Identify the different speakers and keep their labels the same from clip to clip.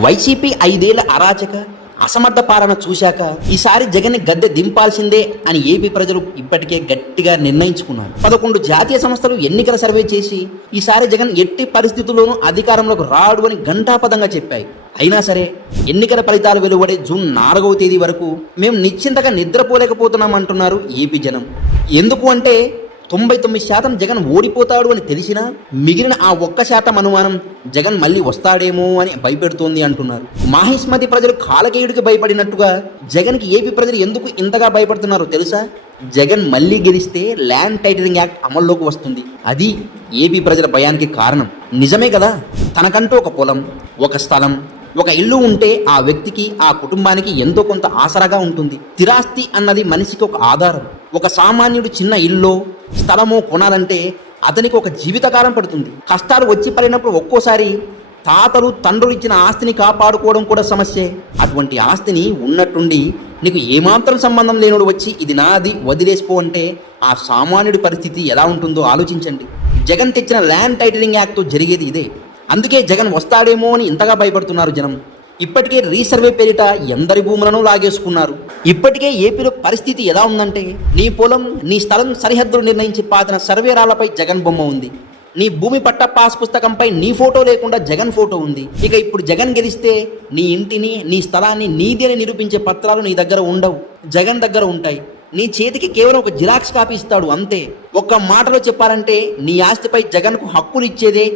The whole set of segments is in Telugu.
Speaker 1: వైసీపీ ఐదేళ్ళ అరాచక అసమర్థ పాలన చూశాక ఈసారి జగన్ గద్దె దింపాల్సిందే అని ఏపీ ప్రజలు ఇప్పటికే గట్టిగా నిర్ణయించుకున్నారు. పదకొండు జాతీయ సంస్థలు ఎన్నికల సర్వే చేసి ఈసారి జగన్ ఎట్టి పరిస్థితుల్లోనూ అధికారంలోకి రాడు అని ఘంటాపదంగా చెప్పాయి. అయినా సరే ఎన్నికల ఫలితాలు వెలువడే జూన్ నాలుగవ తేదీ వరకు మేము నిశ్చింతగా నిద్రపోలేకపోతున్నాం అంటున్నారు ఏపీ జనం. ఎందుకు అంటే తొంభై తొమ్మిది శాతం జగన్ ఓడిపోతాడు అని తెలిసినా మిగిలిన ఆ ఒక్క శాతం అనుమానం జగన్ మళ్ళీ వస్తాడేమో అని భయపెడుతోంది అంటున్నారు. మాహిష్మతి ప్రజలు కాలకేయుడికి భయపడినట్టుగా జగన్కి ఏపీ ప్రజలు ఎందుకు ఇంతగా భయపడుతున్నారో తెలుసా? జగన్ మళ్ళీ గెలిస్తే ల్యాండ్ టైటిలింగ్ యాక్ట్ అమల్లోకి వస్తుంది. అది ఏపీ ప్రజల భయానికి కారణం. నిజమే కదా? తనకంటూ ఒక పొలం ఒక స్థలం ఒక ఇల్లు ఉంటే ఆ వ్యక్తికి ఆ కుటుంబానికి ఎంతో కొంత ఆసరాగా ఉంటుంది. స్థిరాస్తి అన్నది మనిషికి ఒక ఆధారం. ఒక సామాన్యుడు చిన్న ఇల్లు స్థలమో కొనాలంటే అతనికి ఒక జీవితకాలం పడుతుంది. కష్టాలు వచ్చి పడినప్పుడు ఒక్కోసారి తాతలు తండ్రులు ఇచ్చిన ఆస్తిని కాపాడుకోవడం కూడా సమస్యే. అటువంటి ఆస్తిని ఉన్నట్టుండి నీకు ఏమాత్రం సంబంధం లేనుడు వచ్చి ఇది నాది వదిలేసిపో అంటే ఆ సామాన్యుడి పరిస్థితి ఎలా ఉంటుందో ఆలోచించండి. జగన్ తెచ్చిన ల్యాండ్ టైటిలింగ్ యాక్ట్తో జరిగేది ఇదే. అందుకే జగన్ వస్తాడేమో అని ఇంతగా భయపడుతున్నారు జనం. ఇప్పటికే రీసర్వే పేరిట ఎందరి భూములను లాగేసుకున్నారు? ఇప్పటికే ఏపీలో పరిస్థితి ఎలా ఉందంటే నీ పొలం నీ స్థలం సరిహద్దులు నిర్ణయించి పాతిన సర్వేరాలపై జగన్ బొమ్మ ఉంది. నీ భూమి పట్ట పాస్ పుస్తకంపై నీ ఫోటో లేకుండా జగన్ ఫోటో ఉంది. ఇక ఇప్పుడు జగన్ గెలిస్తే నీ ఇంటిని నీ స్థలాన్ని నీది అని నిరూపించే పత్రాలు నీ దగ్గర ఉండవు. జగన్ దగ్గర ఉంటాయి. నీ చేతికి కేవలం ఒక జిరాక్స్ కాపీ ఇస్తాడు అంతే. ఒక్క మాటలో చెప్పాలంటే నీ ఆస్తిపై జగన్కు హక్కులు ఇచ్చేదే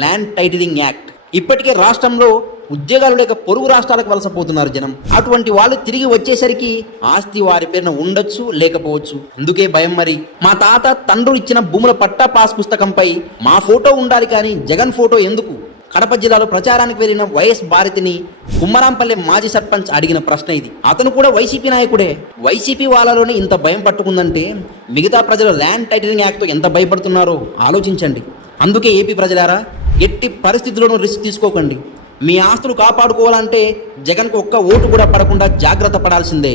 Speaker 1: ల్యాండ్ టైటిలింగ్ యాక్ట్. ఇప్పటికే రాష్ట్రంలో ఉద్యోగాలు లేక పొరుగు రాష్ట్రాలకు వలసపోతున్నారు జనం. అటువంటి వాళ్ళు తిరిగి వచ్చేసరికి ఆస్తి వారి పేరున ఉండొచ్చు లేకపోవచ్చు. అందుకే భయం మరి. మా తాత తండ్రులు ఇచ్చిన భూముల పట్టా పాస్ పుస్తకంపై మా ఫోటో ఉండాలి కానీ జగన్ ఫోటో ఎందుకు? కడప జిల్లాలో ప్రచారానికి వెళ్ళిన వైఎస్ భారతిని కుమ్మరాంపల్లె మాజీ సర్పంచ్ అడిగిన ప్రశ్న ఇది. అతను కూడా వైసీపీ నాయకుడే. వైసీపీ వాళ్ళలోనే ఇంత భయం పట్టుకుందంటే మిగతా ప్రజలు ల్యాండ్ టైటిలింగ్ యాక్ట్తో ఎంత భయపడుతున్నారో ఆలోచించండి. అందుకే ఏపీ ప్రజలారా ఎట్టి పరిస్థితుల్లోనూ రిస్క్ తీసుకోకండి. మీ ఆస్తులు కాపాడుకోవాలంటే జగన్కు ఒక్క ఓటు కూడా పడకుండా జాగ్రత్త పడాల్సిందే.